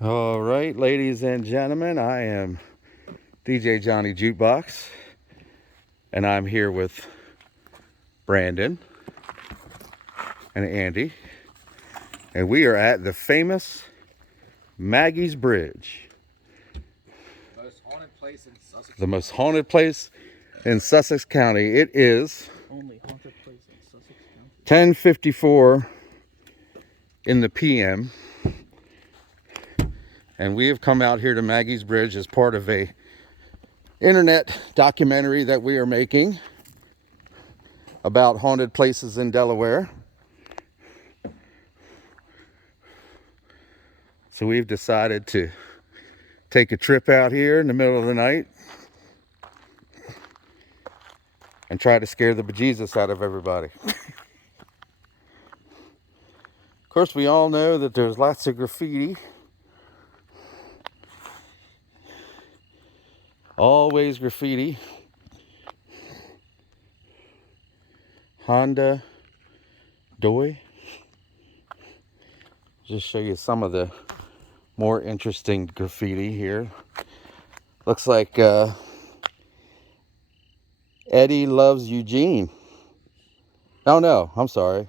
All right, ladies and gentlemen, I am DJ Johnny Jukebox, and I'm here with Brandon and Andy, and we are at the famous Maggie's Bridge. Most haunted place in Sussex. The most haunted place in Sussex County. It is Only haunted place in Sussex County. 10:54 in the PM. And we have come out here to Maggie's Bridge as part of a internet documentary that we are making about haunted places in Delaware. So we've decided to take a trip out here in the middle of the night and try to scare the bejesus out of everybody. Of course, we all know that there's lots of graffiti. Always graffiti. Honda Doy. Just show you some of the more interesting graffiti here. Looks like Eddie loves Eugene. No, I'm sorry.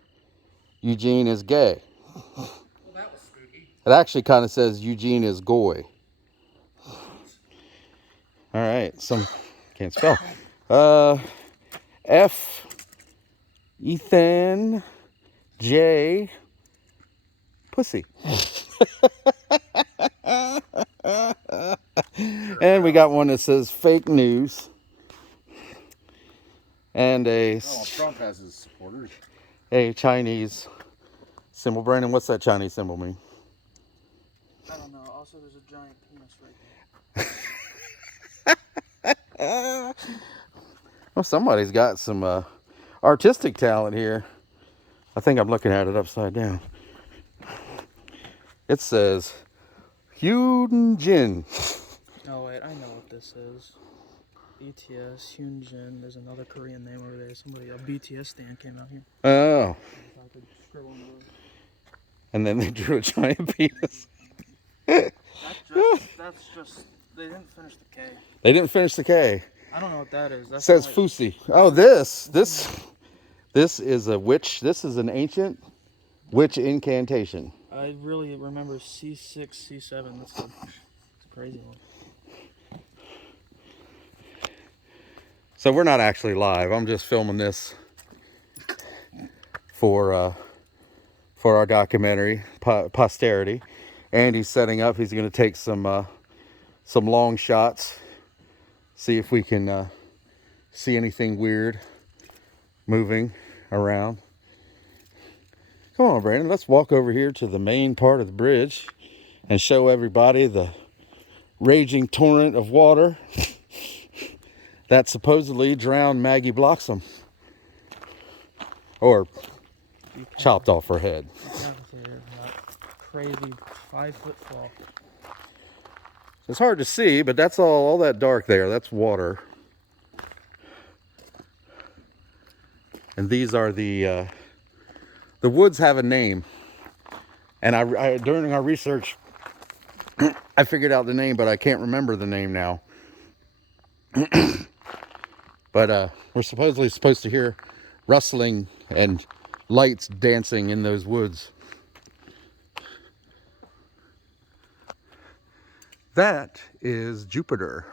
Eugene is gay. Well, that was spooky. It actually kind of says Eugene is goy. All right, can't spell. F, Ethan, J, pussy. And we got one that says fake news. And Trump has his supporters. a Chinese symbol. Brandon, what's that Chinese symbol mean? I don't know. Also, there's a giant penis right Well, somebody's got some artistic talent here. I think I'm looking at it upside down. It says Hyunjin. there. Oh, wait. I know what this is. BTS, Hyunjin. There's another Korean name over there. A BTS stand came out here. Oh. If I could scribble on the road. And then they drew a giant penis. That's just. They didn't finish the K. They didn't finish the K. I don't know what that is. It That says Fusi. Oh, this is a witch. This is an ancient witch incantation. I really remember C6, C7. That's a crazy one. So we're not actually live. I'm just filming this for our documentary, posterity. Andy's setting up. He's going to take some long shots. See if we can see anything weird moving around. Come on, Brandon. Let's walk over here to the main part of the bridge and show everybody the raging torrent of water that supposedly drowned Maggie Bloxham. Or chopped off her head. Crazy 5-foot fall. It's hard to see, but that's all that dark there. That's water. And these are the woods have a name. And I during our research, I figured out the name, but I can't remember the name now. But we're supposed to hear rustling and lights dancing in those woods. That is Jupiter.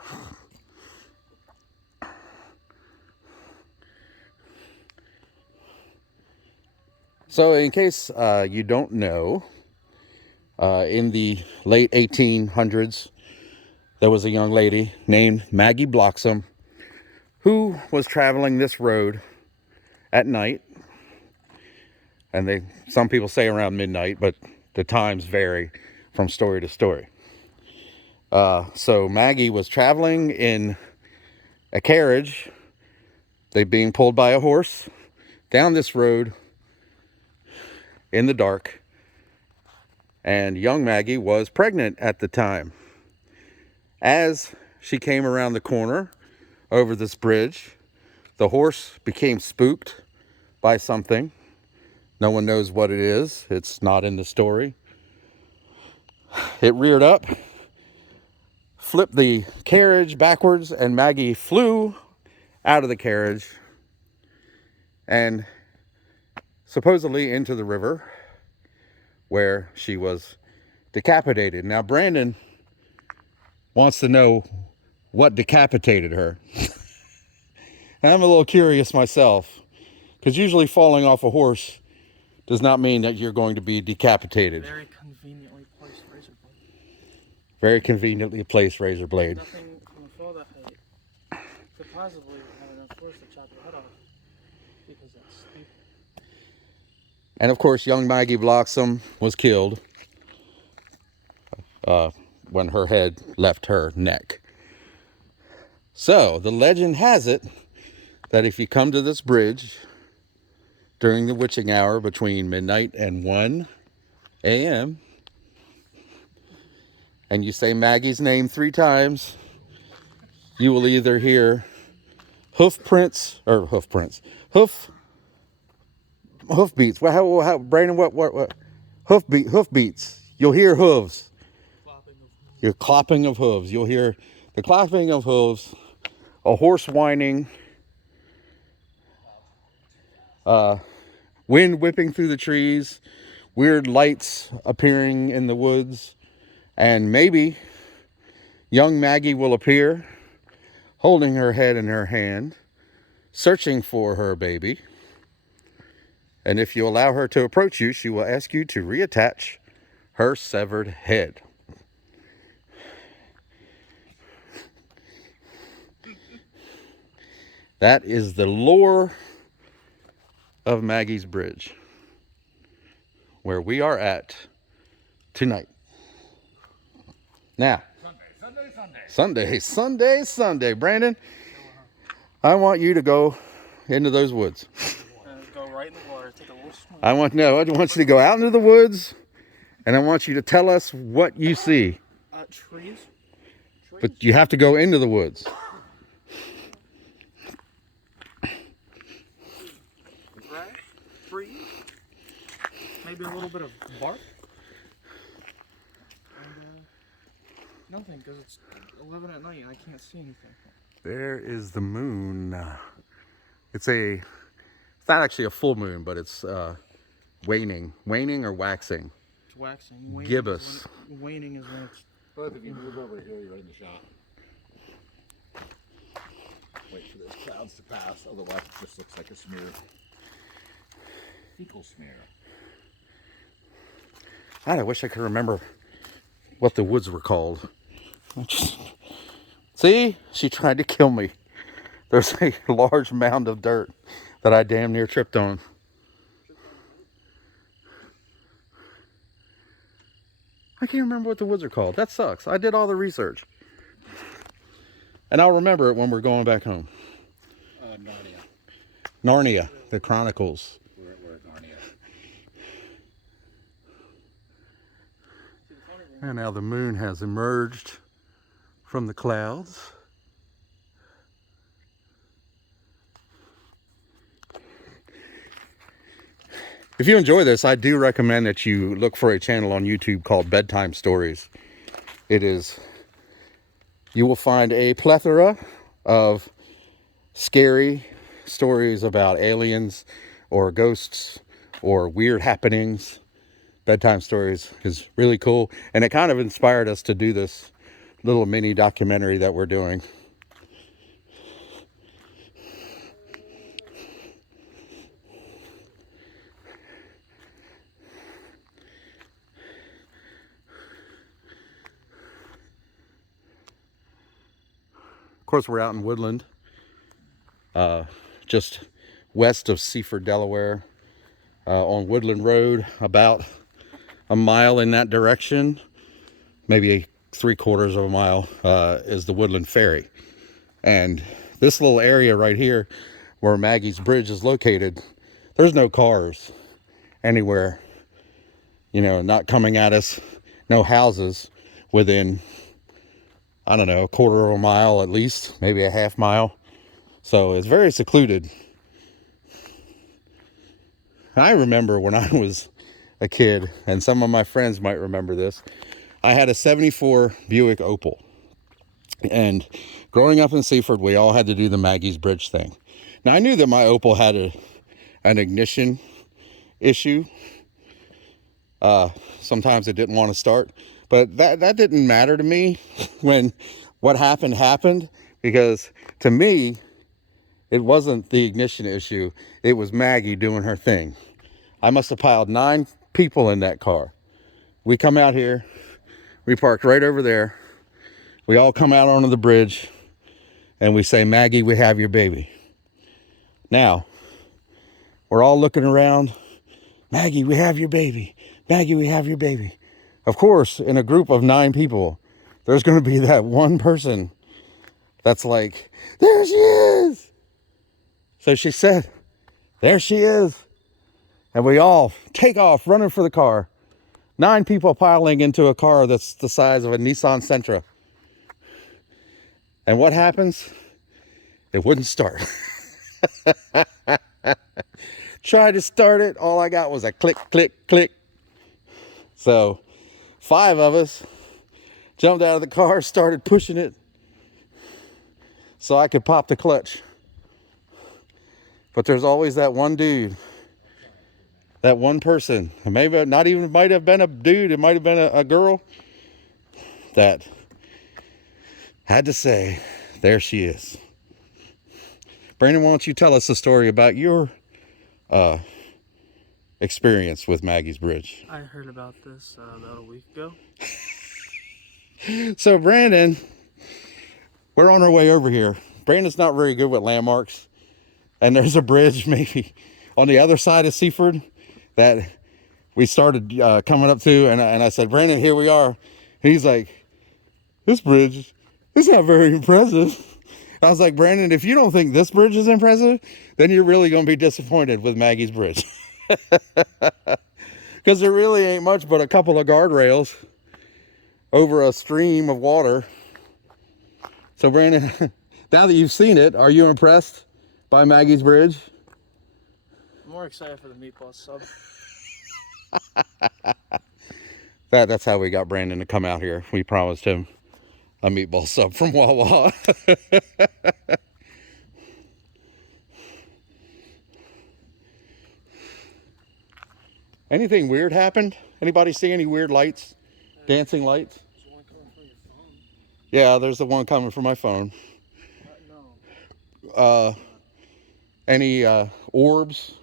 So in case you don't know, in the late 1800s, there was a young lady named Maggie Bloxham who was traveling this road at night. And some people say around midnight, but the times vary from story to story. So Maggie was traveling in a carriage, they being pulled by a horse, down this road in the dark. And young Maggie was pregnant at the time. As she came around the corner over this bridge, the horse became spooked by something. No one knows what it is. It's not in the story. it reared up, flipped the carriage backwards, and Maggie flew out of the carriage and supposedly into the river, where she was decapitated. Now, Brandon wants to know what decapitated her. And I'm a little curious myself, because usually falling off a horse does not mean that you're going to be decapitated. Very conveniently placed razor blade. Very conveniently placed razor blade. Nothing from a fall that height could possibly have enough force to chop your head off, because that's stupid. And of course, young Maggie Bloxam was killed when her head left her neck. So the legend has it that if you come to this bridge during the witching hour between midnight and 1 a.m. and you say Maggie's name 3 times, you will either hear hoof beats. Well, how Brandon, what? Hoof beats. You'll hear hooves. Your clopping of hooves. You'll hear the clopping of hooves, a horse whining, wind whipping through the trees, weird lights appearing in the woods, and maybe young Maggie will appear holding her head in her hand, searching for her baby. And if you allow her to approach you, she will ask you to reattach her severed head. That is the lore of Maggie's Bridge, where we are at tonight. Now, Sunday. Brandon, I want you to go into those woods. Go right in the water, take a little swim. I want you to go out into the woods, and I want you to tell us what you see. Trees. But you have to go into the woods. Trees. Maybe a little bit of bark. And nothing, because it's 11 at night and I can't see anything. There is the moon. It's not actually a full moon, but it's waning or waxing. It's waxing. Gibbous. Waning is when it's... Both of you move over here, you're in the shop. Wait for those clouds to pass, otherwise it just looks like a smear. Fecal smear. God, I wish I could remember what the woods were called. See? She tried to kill me. There's a large mound of dirt that I damn near tripped on. I can't remember what the woods are called. That sucks. I did all the research. And I'll remember it when we're going back home. Narnia, the Chronicles. We're at Narnia. And now the moon has emerged from the clouds. If you enjoy this, I do recommend that you look for a channel on YouTube called Bedtime Stories. You will find a plethora of scary stories about aliens or ghosts or weird happenings. Bedtime Stories is really cool, and it kind of inspired us to do this little mini documentary that we're doing. Of course, we're out in Woodland, just west of Seaford, Delaware, on Woodland Road, about a mile in that direction, maybe 3/4 of a mile, is the Woodland Ferry. And this little area right here where Maggie's Bridge is located, there's no cars anywhere, not coming at us, no houses within, I don't know, 1/4 of a mile at least, maybe a half mile. So it's very secluded. I remember when I was a kid, and some of my friends might remember this, I had a 74 Buick Opal. And growing up in Seaford, we all had to do the Maggie's Bridge thing. Now, I knew that my Opal had an ignition issue. Sometimes it didn't want to start. But that didn't matter to me when what happened. Because to me, it wasn't the ignition issue. It was Maggie doing her thing. I must have piled 9 people in that car. We come out here. We parked right over there. We all come out onto the bridge. And we say, Maggie, we have your baby. Now, we're all looking around. Maggie, we have your baby. Maggie, we have your baby. Of course, in a group of 9 people, there's going to be that one person that's like, there she is. So she said, there she is. And we all take off running for the car. 9 people piling into a car that's the size of a Nissan Sentra. And what happens? It wouldn't start. Tried to start it. All I got was a click, click, click. So 5 of us jumped out of the car, started pushing it so I could pop the clutch. But there's always that one dude, that one person, and maybe not even, might have been a dude, it might have been a girl, that had to say, there she is. Brandon, why don't you tell us a story about your experience with Maggie's Bridge? I heard about this about a week ago. So Brandon, we're on our way over here. Brandon's not very good with landmarks. And there's a bridge maybe on the other side of Seaford that we started coming up to. And I said, Brandon, here we are. And he's like, this bridge is not very impressive. I was like, Brandon, if you don't think this bridge is impressive, then you're really going to be disappointed with Maggie's Bridge. Because there really ain't much but a couple of guardrails over a stream of water. So Brandon, now that you've seen it, are you impressed by Maggie's Bridge? I'm more excited for the meatball sub. That's how we got Brandon to come out here. We promised him a meatball sub from Wawa. Anything weird happened? Anybody see any weird lights? Dancing lights? There's one coming from your phone. Yeah, there's the one coming from my phone. No. Any orbs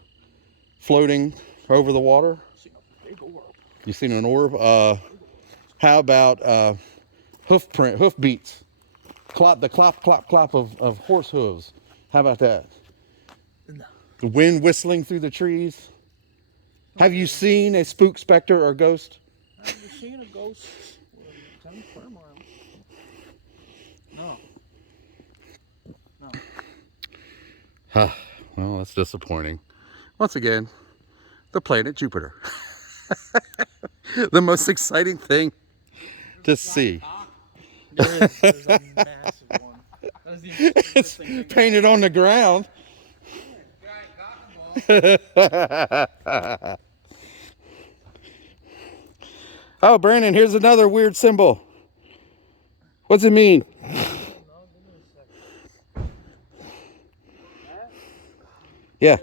floating over the water? Big orb. You seen an orb? How about hoof beats? The clop, clop, clop of horse hooves. How about that? No. The wind whistling through the trees. Have you seen a spook, specter, or ghost? Have you seen a ghost with 10 square miles? No. No. Well, that's disappointing. Once again, the planet Jupiter. The most exciting thing to see. There's a massive one. That is the It's painted on the ground. Oh, Brandon, here's another weird symbol. What's it mean? Yeah.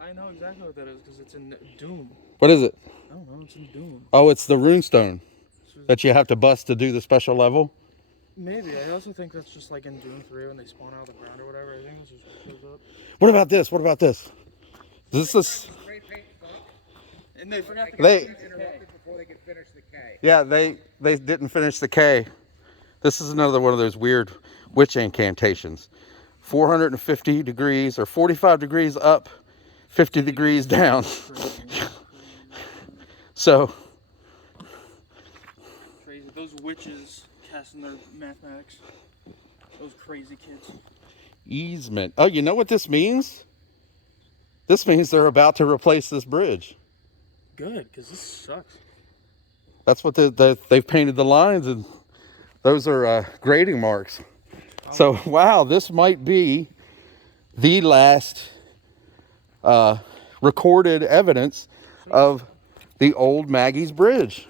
I know exactly what that is because it's in Doom. What is it? I don't know, it's in Doom. Oh, it's the runestone that you have to bust to do the special level. Maybe. I also think that's just like in Doom 3 when they spawn out of the ground or whatever. I think that's just what shows up. What about this? What about this? Is this And they forgot to Interrupted before they could finish the K. Yeah, they didn't finish the K. This is another one of those weird witch incantations. 450 degrees or 45 degrees up, 50 degrees down. So crazy. Those witches casting their mathematics. Those crazy kids. easement. Oh, you know what this means? This means they're about to replace this bridge. Good, because this sucks. That's what they've painted the lines, and those are grading marks. So, wow, this might be the last recorded evidence of the old Maggie's Bridge.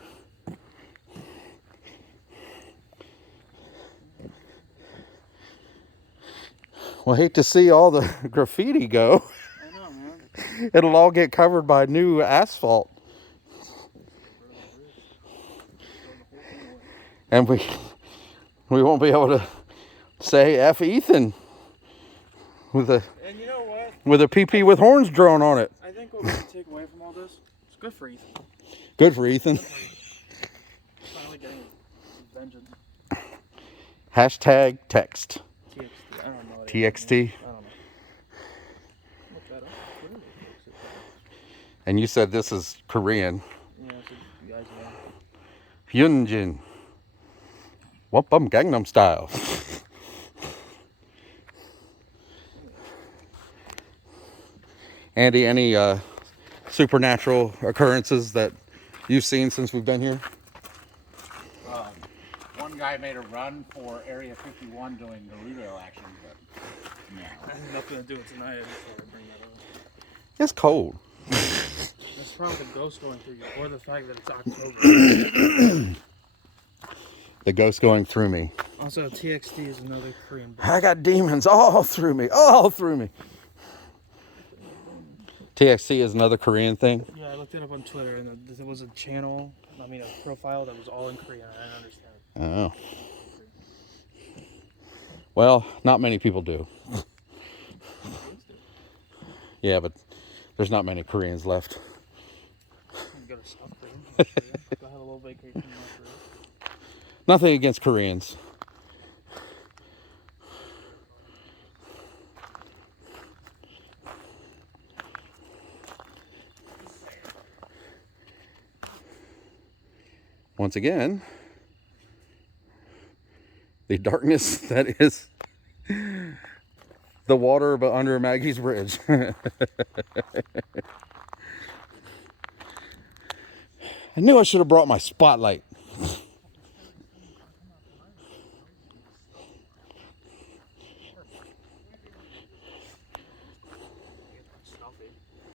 Well, I hate to see all the graffiti go. I know, man. It'll all get covered by new asphalt. And we won't be able to say F Ethan with a And you know what? with a PP with horns drawn on it. I think what we can take away from all this, it's good for Ethan. Good for Ethan. Finally getting vengeance. Hashtag text. TXT. I don't know. TXT. I don't know. Look that up. What is it? And you said this is Korean. Yeah, so you guys know. Hyunjin. Whoopum Gangnam Style. Andy, any supernatural occurrences that you've seen since we've been here? One guy made a run for Area 51 doing Dorito action, but no. I'm not gonna do it tonight. I just thought I'd bring that up. It's cold. It's probably the ghost going through you, or the fact that it's October. The ghost going through me. Also, TXT is another Korean book. I got demons all through me. All through me. TXT is another Korean thing. Yeah, I looked it up on Twitter, and there was a channel, a profile that was all in Korean. I didn't understand. Oh. Well, not many people do. Yeah, but there's not many Koreans left. You go to South Korea. Go have a little vacation in North Korea. Nothing against Koreans. Once again, the darkness that is the water but under Maggie's bridge. I knew I should have brought my spotlight.